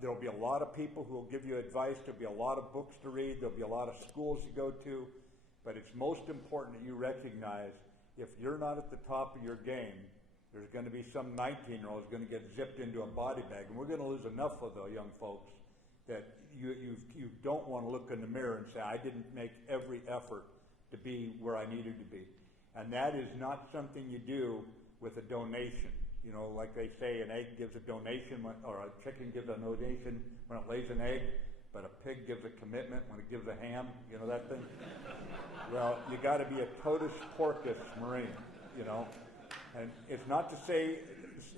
There will be a lot of people who will give you advice. There will be a lot of books to read. There will be a lot of schools to go to. But it's most important that you recognize if you're not at the top of your game, there's going to be some 19-year-old who's going to get zipped into a body bag. And we're going to lose enough of the young folks that you don't want to look in the mirror and say, I didn't make every effort to be where I needed to be. And that is not something you do with a donation. You know, like they say, an egg gives a donation, or a chicken gives a donation when it lays an egg, but a pig gives a commitment when it gives a ham. You know that thing? Well, you got to be a totus porcus Marine, you know. And it's not to say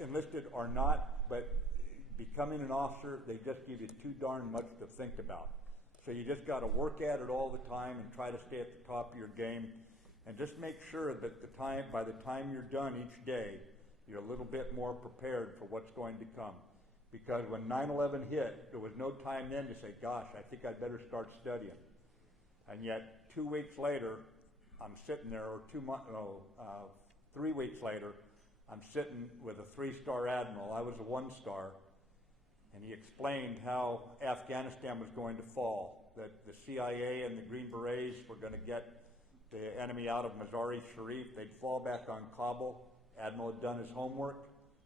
enlisted or not, but becoming an officer, they just give you too darn much to think about. So you just got to work at it all the time and try to stay at the top of your game, and just make sure that by the time you're done each day, you're a little bit more prepared for what's going to come. Because when 9/11 hit, there was no time then to say, gosh, I think I'd better start studying. And yet 2 weeks later, I'm sitting there, or 3 weeks later, I'm sitting with a 3-star admiral. I was a 1-star. And he explained how Afghanistan was going to fall, that the CIA and the Green Berets were going to get the enemy out of Mazar-i-Sharif. They'd fall back on Kabul. Admiral had done his homework.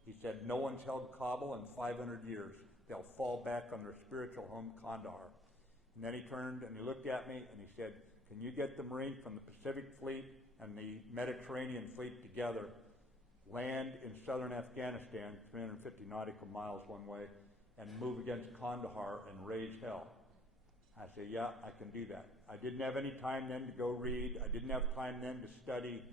He said, no one's held Kabul in 500 years. They'll fall back on their spiritual home, Kandahar. And then he turned and he looked at me and he said, can you get the Marine from the Pacific Fleet and the Mediterranean Fleet together, land in southern Afghanistan, 350 nautical miles one way, and move against Kandahar and raise hell? I said, yeah, I can do that. I didn't have any time then to go read. I didn't have time then to study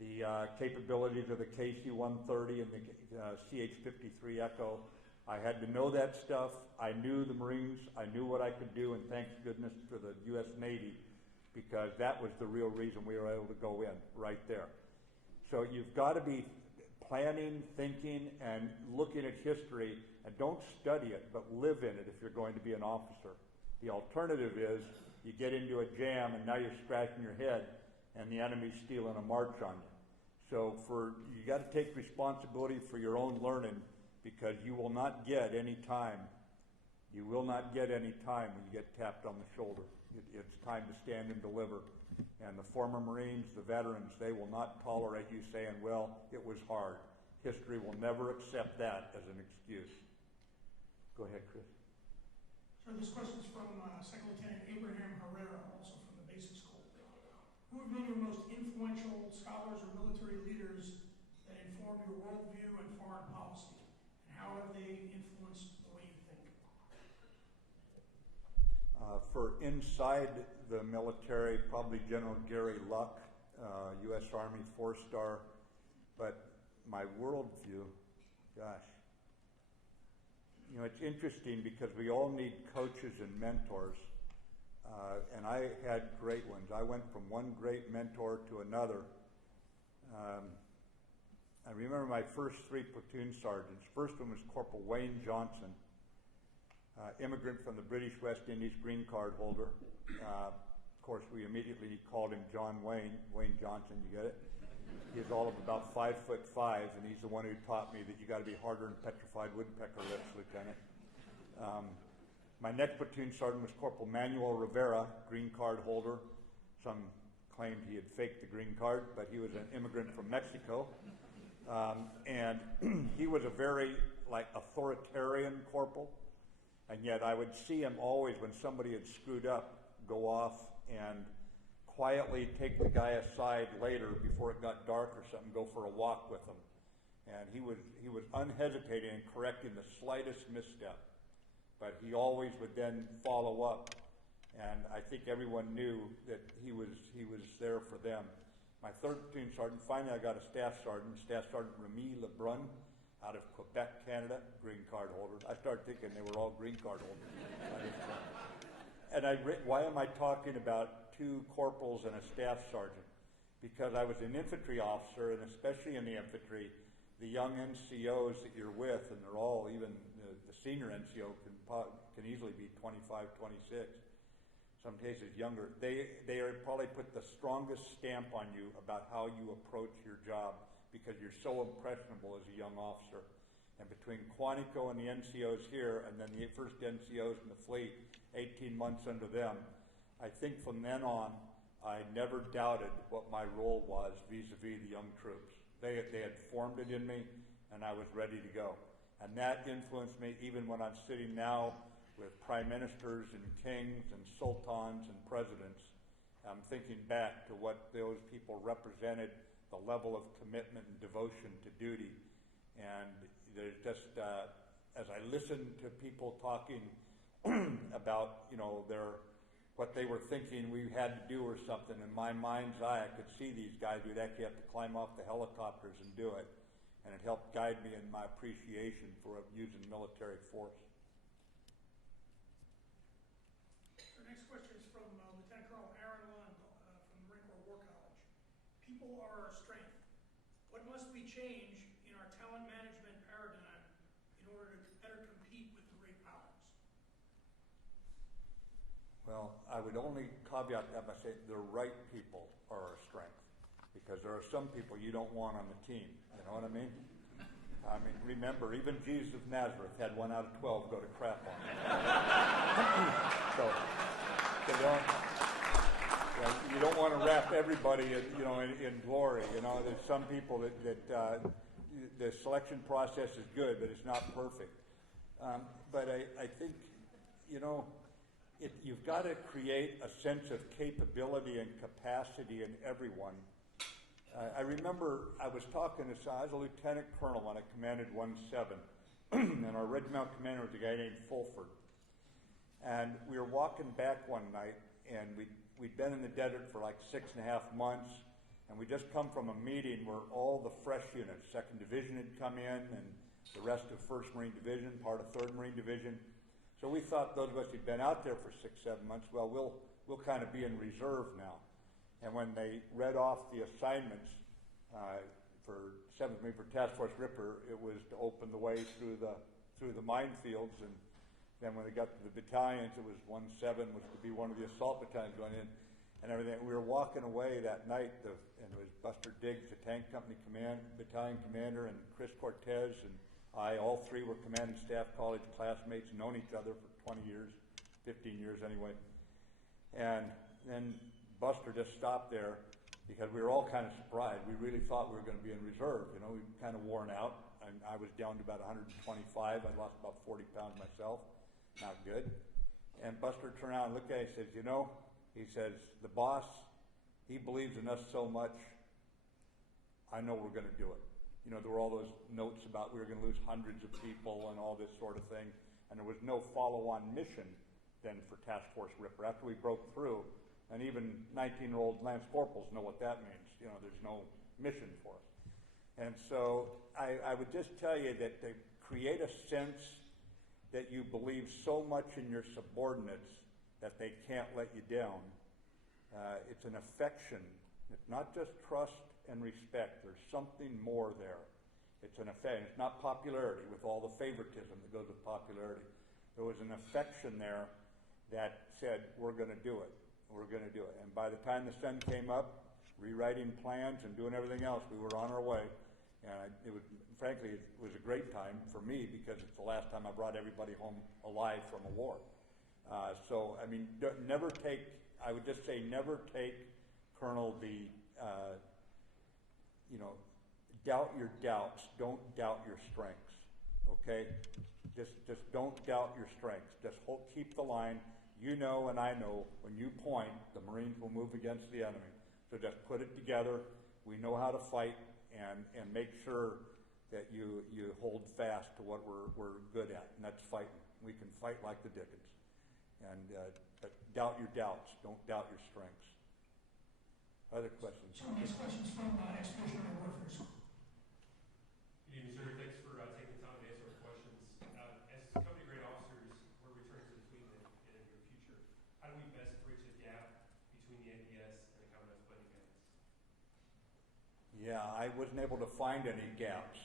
the capabilities of the KC-130 and the CH-53 Echo. I had to know that stuff. I knew the Marines. I knew what I could do, and thanks goodness for the U.S. Navy, because that was the real reason we were able to go in right there. So you've got to be planning, thinking, and looking at history, and don't study it, but live in it if you're going to be an officer. The alternative is you get into a jam, and now you're scratching your head, and the enemy's stealing a march on you. So you got to take responsibility for your own learning, because you will not get any time. You will not get any time when you get tapped on the shoulder. It's time to stand and deliver. And the former Marines, the veterans, they will not tolerate you saying, well, it was hard. History will never accept that as an excuse. Go ahead, Chris. Sir, this question is from Second Lieutenant Abraham Herrera, also from the basic school. Who have been your most influential scholars or military leaders that informed your worldview and foreign policy? And how have they influenced the way you think? For inside the military, probably General Gary Luck, U.S. Army 4-star. But my worldview, gosh, you know, it's interesting because we all need coaches and mentors. And I had great ones. I went from one great mentor to another. I remember my first 3 platoon sergeants. First one was Corporal Wayne Johnson, immigrant from the British West Indies, green card holder. Of course, we immediately called him John Wayne Johnson, you get it? He's all of about 5'5", and he's the one who taught me that you got to be harder than petrified woodpecker lips, Lieutenant. My next platoon sergeant was Corporal Manuel Rivera, green card holder. Some claimed he had faked the green card, but he was an immigrant from Mexico. And he was a very, authoritarian corporal, and yet I would see him always, when somebody had screwed up, go off and quietly take the guy aside later before it got dark or something, go for a walk with him. And he was unhesitating in correcting the slightest misstep, but he always would then follow up. And I think everyone knew that he was there for them. My 3rd platoon sergeant, finally I got a Staff Sergeant Remy Lebrun, out of Quebec, Canada, green card holder. I started thinking they were all green card holders. And why am I talking about 2 corporals and a Staff Sergeant? Because I was an infantry officer, and especially in the infantry, the young NCOs that you're with, and they're all, even the senior NCO can easily be 25, 26. Some cases younger, they are probably put the strongest stamp on you about how you approach your job because you're so impressionable as a young officer. And between Quantico and the NCOs here, and then the first NCOs in the fleet, 18 months under them, I think from then on, I never doubted what my role was vis-a-vis the young troops. They had formed it in me, and I was ready to go. And that influenced me even when I'm sitting now with prime ministers and kings and sultans and presidents. I'm thinking back to what those people represented, the level of commitment and devotion to duty. And there's just, as I listen to people talking about, what they were thinking we had to do or something, in my mind's eye, I could see these guys who'd actually have to climb off the helicopters and do it. And it helped guide me in my appreciation for using military force. Our next question is from Lieutenant Colonel Aaron Lund from the Marine Corps War College. People are our strength. What must we change in our talent management paradigm in order to better compete with the great powers? Well, I would only caveat that by saying the right people are our strength, because there are some people you don't want on the team. You know what I mean? I mean, remember, even Jesus of Nazareth had 1 out of 12 go to crap on him. So you don't want to wrap everybody in glory. There's some people that the selection process is good, but it's not perfect. But I think, you've got to create a sense of capability and capacity in everyone. I remember I was talking to, I was a lieutenant colonel when I commanded 1-7, and our regimental commander was a guy named Fulford. And we were walking back one night, and we'd been in the desert for like 6.5 months, and we just come from a meeting where all the fresh units, 2nd Division had come in, and the rest of 1st Marine Division, part of 3rd Marine Division. So we thought, those of us who'd been out there for 6-7 months, well, we'll kind of be in reserve now. And when they read off the assignments for 7th Marine for Task Force Ripper, it was to open the way through the minefields. And then when they got to the battalions, it was 1-7 was to be one of the assault battalions going in and everything. We were walking away that night, and it was Buster Diggs, the tank company battalion commander, and Chris Cortez, and I, all 3 were commanding staff college classmates, known each other for 20 years, 15 years anyway. And then Buster just stopped there because we were all kind of surprised. We really thought we were going to be in reserve. We were kind of worn out. I was down to about 125. I lost about 40 pounds myself. Not good. And Buster turned around and looked at me and says, he says, the boss, he believes in us so much, I know we're going to do it. There were all those notes about we were going to lose hundreds of people and all this sort of thing. And there was no follow-on mission then for Task Force Ripper. After we broke through, and even 19-year-old Lance Corporals know what that means. There's no mission for us. And so I would just tell you that to create a sense that you believe so much in your subordinates that they can't let you down. It's an affection. It's not just trust and respect. There's something more there. It's an affection. It's not popularity with all the favoritism that goes with popularity. There was an affection there that said, we're going to do it. We're going to do it. And by the time the sun came up, rewriting plans and doing everything else, we were on our way. And frankly, it was a great time for me because it's the last time I brought everybody home alive from a war. So, I mean, never take, I would just say never take, Colonel, doubt your doubts. Don't doubt your strengths, okay? Just don't doubt your strengths. Just keep the line. You know and I know when you point, the Marines will move against the enemy. So just put it together. We know how to fight, and make sure that you hold fast to what we're good at, and that's fighting. We can fight like the Dickens. And but doubt your doubts. Don't doubt your strengths. Other questions? So next question is from Expeditionary Warfare School. Good evening, sir. Thanks for taking the time to answer our questions. As company grade officers, we're returning to the fleet in the near future. How do we best bridge the gap between the NDS and the Commandant's buddy bandits? Yeah, I wasn't able to find any gaps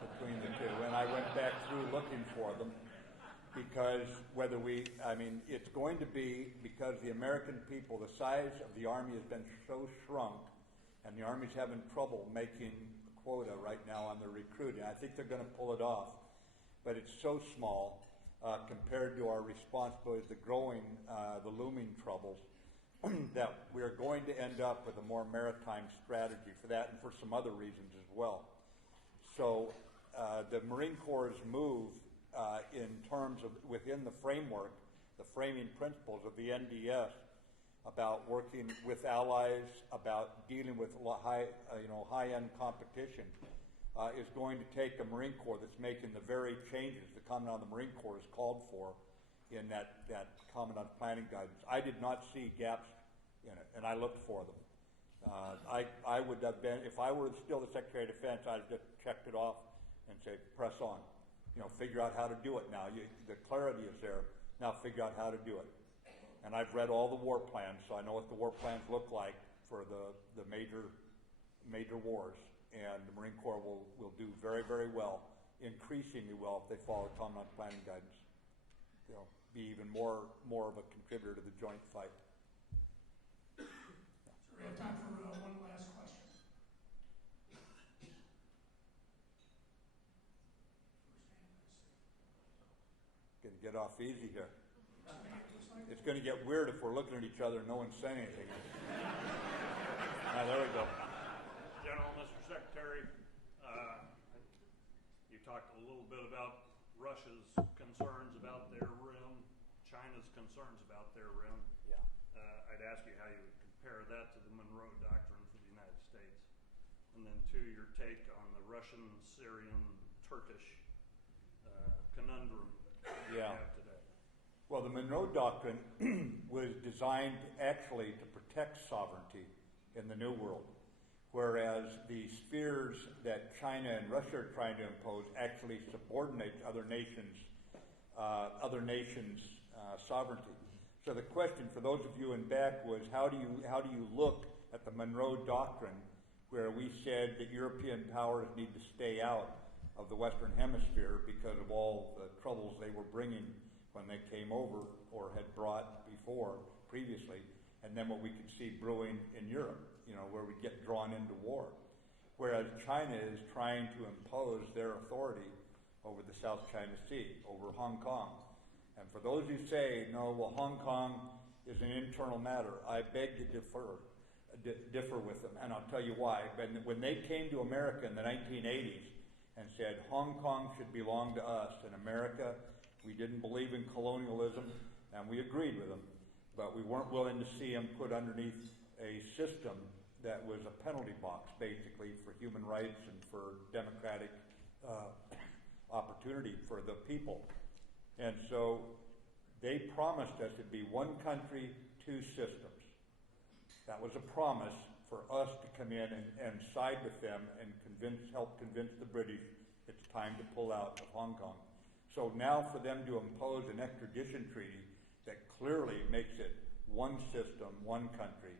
between the two, and I went back through looking for them because it's going to be because the American people, the size of the Army has been so shrunk, and the Army's having trouble making quota right now on their recruiting. I think they're going to pull it off, but it's so small compared to our responsibility, the looming troubles, that we're going to end up with a more maritime strategy for that and for some other reasons as well. So the Marine Corps' move in terms of within the framework, the framing principles of the NDS about working with allies, about dealing with high-end competition, is going to take a Marine Corps that's making the very changes the Commandant of the Marine Corps has called for in that Commandant planning guidance. I did not see gaps in it, and I looked for them. I would have been, if I were still the Secretary of Defense, I'd have just checked it off and say, press on. Figure out how to do it now. The clarity is there. Now figure out how to do it. And I've read all the war plans, so I know what the war plans look like for the major wars. And the Marine Corps will do very, very well, increasingly well, if they follow Commandant planning guidance. They'll be even more of a contributor to the joint fight. So we have time for one last question. Gonna get off easy here. It's going to get weird if we're looking at each other and no one's saying anything. There we go. General, Mr. Secretary, you talked a little bit about Russia's concerns about their rim, China's concerns about their rim. Yeah. I'd ask you how you would compare that to the Monroe Doctrine for the United States. And then two, your take on the Russian, Syrian, Turkish conundrum that we have today. Well, the Monroe Doctrine was designed actually to protect sovereignty in the New World, whereas the spheres that China and Russia are trying to impose actually subordinate other nations' sovereignty. So the question for those of you in back was, how do you look at the Monroe Doctrine, where we said that European powers need to stay out of the Western Hemisphere because of all the troubles they were bringing when they came over or had brought previously, and then what we could see brewing in Europe, where we get drawn into war. Whereas China is trying to impose their authority over the South China Sea, over Hong Kong. And for those who say, no, well, Hong Kong is an internal matter, I beg to differ with them, and I'll tell you why. When they came to America in the 1980s and said Hong Kong should belong to us, and America, we didn't believe in colonialism, and we agreed with them, but we weren't willing to see them put underneath a system that was a penalty box, basically, for human rights and for democratic opportunity for the people. And so they promised us it'd be one country, two systems. That was a promise for us to come in and side with them and help convince the British it's time to pull out of Hong Kong. So now for them to impose an extradition treaty that clearly makes it one system, one country,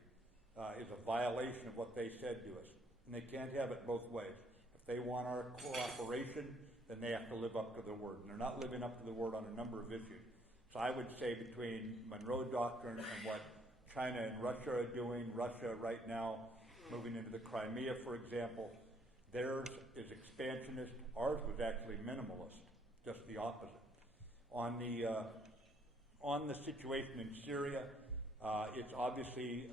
is a violation of what they said to us. And they can't have it both ways. If they want our cooperation, then they have to live up to their word. And they're not living up to the word on a number of issues. So I would say between Monroe Doctrine and what China and Russia are doing, Russia right now moving into the Crimea, for example, theirs is expansionist. Ours was actually minimalist, just the opposite. On the situation in Syria, it's obviously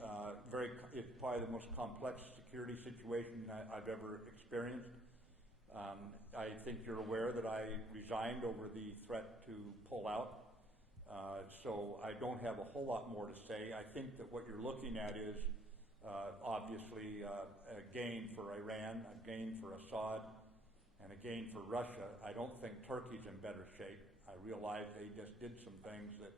it's probably the most complex security situation I've ever experienced. I think you're aware that I resigned over the threat to pull out. So I don't have a whole lot more to say. I think that what you're looking at is obviously a gain for Iran, a gain for Assad, and a gain for Russia. I don't think Turkey's in better shape. I realize they just did some things that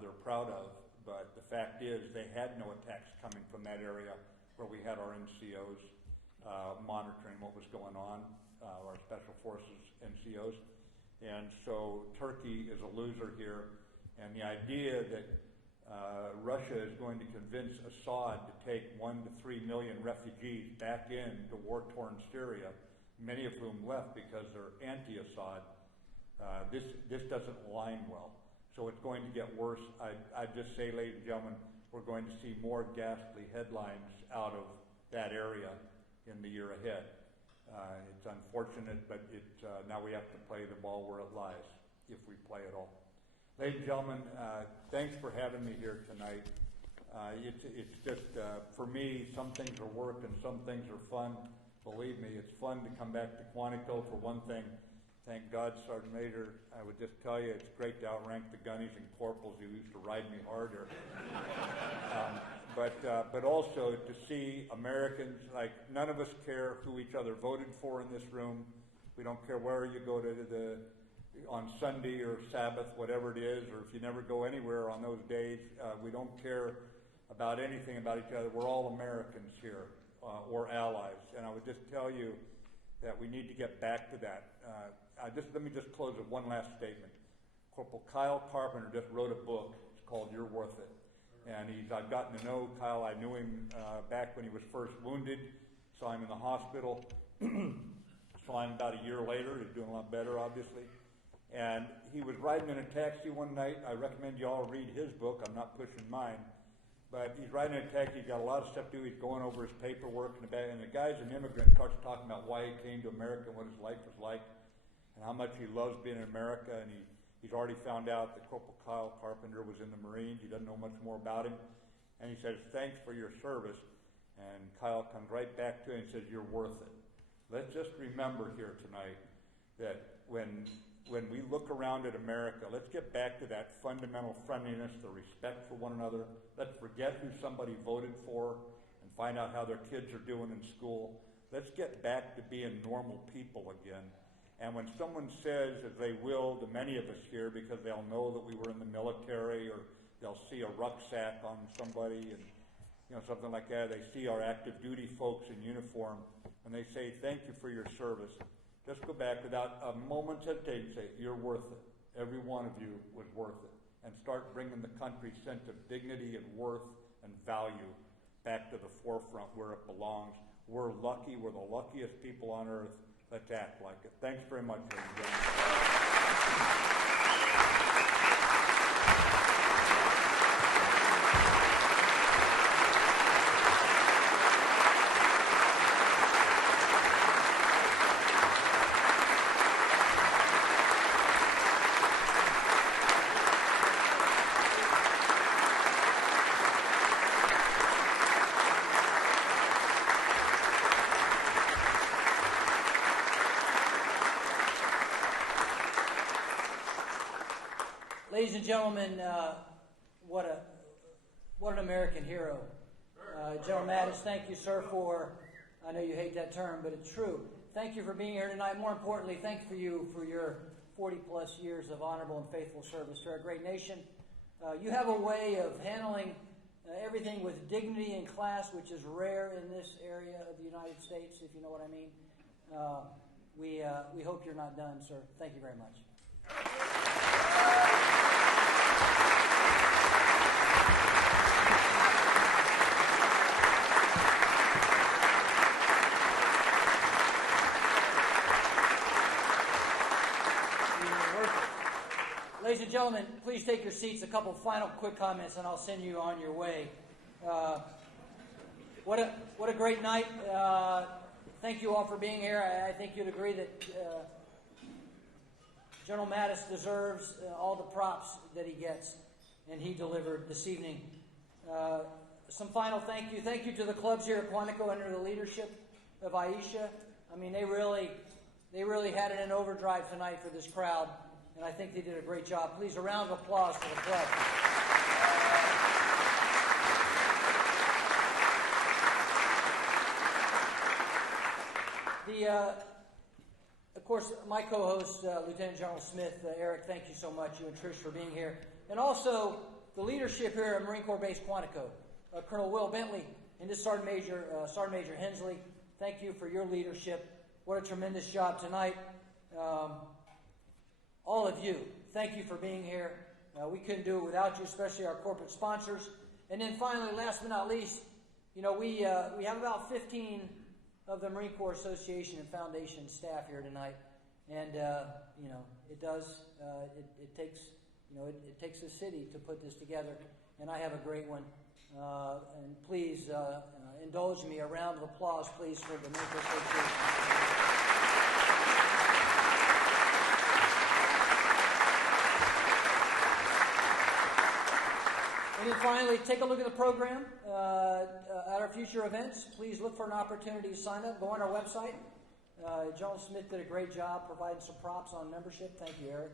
they're proud of, but the fact is they had no attacks coming from that area where we had our NCOs monitoring what was going on, our Special Forces NCOs. And so Turkey is a loser here, and the idea that Russia is going to convince Assad to take 1 to 3 million refugees back into war-torn Syria, many of whom left because they're anti-Assad, this doesn't align well. So it's going to get worse. I just say, ladies and gentlemen, we're going to see more ghastly headlines out of that area in the year ahead. It's unfortunate, but now we have to play the ball where it lies, if we play it all. Ladies and gentlemen, thanks for having me here tonight. It's just, for me, some things are work and some things are fun. Believe me, it's fun to come back to Quantico for one thing. Thank God, Sergeant Major, I would just tell you, it's great to outrank the gunnies and corporals who used to ride me harder. But also to see Americans, like none of us care who each other voted for in this room. We don't care where you go to on Sunday or Sabbath, whatever it is, or if you never go anywhere on those days. We don't care about anything about each other. We're all Americans here, or allies. And I would just tell you that we need to get back to that. Let me just close with one last statement. Corporal Kyle Carpenter just wrote a book. It's called You're Worth It. And I've gotten to know Kyle. I knew him back when he was first wounded. Saw him in the hospital. Saw him about a year later. He's doing a lot better, obviously. And he was riding in a taxi one night. I recommend you all read his book. I'm not pushing mine. But he's riding in a taxi. He's got a lot of stuff to do. He's going over his paperwork in the back. And the guy's an immigrant, starts talking about why he came to America and what his life was like and how much he loves being in America. And he's already found out that Corporal Kyle Carpenter was in the Marines. He doesn't know much more about him. And he says, thanks for your service. And Kyle comes right back to him and says, you're worth it. Let's just remember here tonight that when we look around at America, let's get back to that fundamental friendliness, the respect for one another. Let's forget who somebody voted for and find out how their kids are doing in school. Let's get back to being normal people again. And when someone says, as they will to many of us here, because they'll know that we were in the military, or they'll see a rucksack on somebody and something like that, they see our active duty folks in uniform, and they say, thank you for your service. Just go back without a moment's hesitation and say, you're worth it. Every one of you was worth it. And start bringing the country's sense of dignity and worth and value back to the forefront where it belongs. We're lucky. We're the luckiest people on earth. Let's act like it. Thanks very much, ladies and gentlemen. Ladies and gentlemen, what an American hero. General Mattis, thank you, sir, for, I know you hate that term, but it's true. Thank you for being here tonight. More importantly, thank you for your 40-plus years of honorable and faithful service to our great nation. You have a way of handling everything with dignity and class, which is rare in this area of the United States, if you know what I mean. We hope you're not done, sir. Thank you very much. Ladies and gentlemen, please take your seats. A couple final quick comments, and I'll send you on your way. What a great night. Thank you all for being here. I think you'd agree that General Mattis deserves all the props that he gets, and he delivered this evening. Some final thank you. Thank you to the clubs here at Quantico under the leadership of Aisha. I mean, they really had it in overdrive tonight for this crowd, and I think they did a great job. Please, a round of applause for the club. Of course, my co-host, Lieutenant General Smith, Eric, thank you so much, you and Trish, for being here. And also, the leadership here at Marine Corps Base Quantico, Colonel Will Bentley and this Sergeant Major Hensley, thank you for your leadership. What a tremendous job tonight. All of you, thank you for being here. We couldn't do it without you, especially our corporate sponsors. And then finally, last but not least, we have about 15 of the Marine Corps Association and Foundation staff here tonight, and it takes a city to put this together, and I have a great one. And please indulge me. A round of applause, please, for the Marine Corps Association. And then finally, take a look at the program at our future events. Please look for an opportunity to sign up. Go on our website. General Smith did a great job providing some props on membership. Thank you, Eric.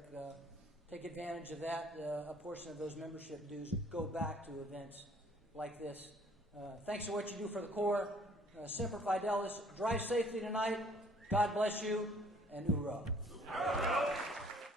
Take advantage of that. A portion of those membership dues go back to events like this. Thanks for what you do for the Corps. Semper Fidelis. Drive safely tonight. God bless you, and hoorah.